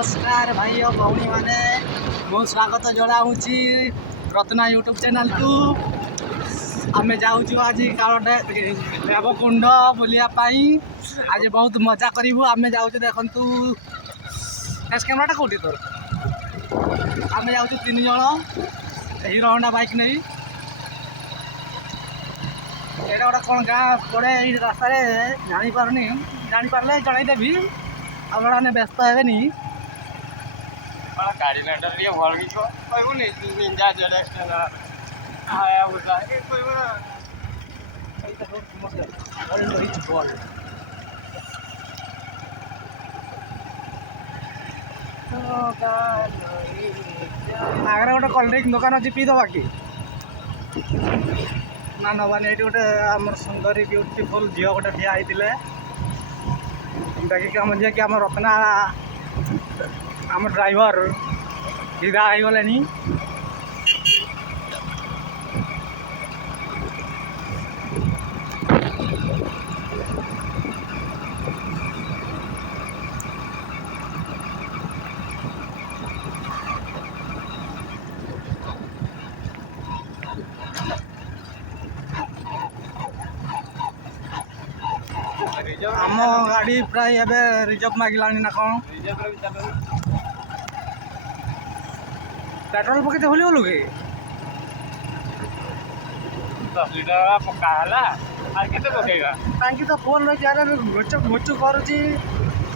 नमस्कार भाई और भौणी मैंने बहुत स्वागत जनाऊँगी रत्ना यूट्यूब चैनल को। आम जाऊँ आज देवकुंड बुलापाई आज बहुत मजा करूँ। आम जाऊँ देखु कैमेराटा कौटी तोर आम जाऊँ 3 जन हिरो होंडा बाइक नहीं एटा गोटे कौन गाँ पड़े रास्त जापारे जापारे जनईदेवी आपने व्यस्त हेनी गाड़ी ना डरिए भल की कहबुनि निंजा जेडएक्स ना आया बुझा ए कहबो ना आगे गोटे कोल्ड दुकान अच्छी पी दबा कि ना नबानी ये गोटे आम सुंदरी ब्यूटीफुल झील गोटे ठिया होते देखिए जे कि आम रत्ना आम ड्राइवर विदा हो गले। आम गाड़ी प्राय एवं रिजर्व मागिलानी ना कौन पेट्रोल पकते भूली गलु कि 10 लीटर पक्का है टांकी तो पकेगा टांकी तो फुल रही घुचु घुचु करुच्ची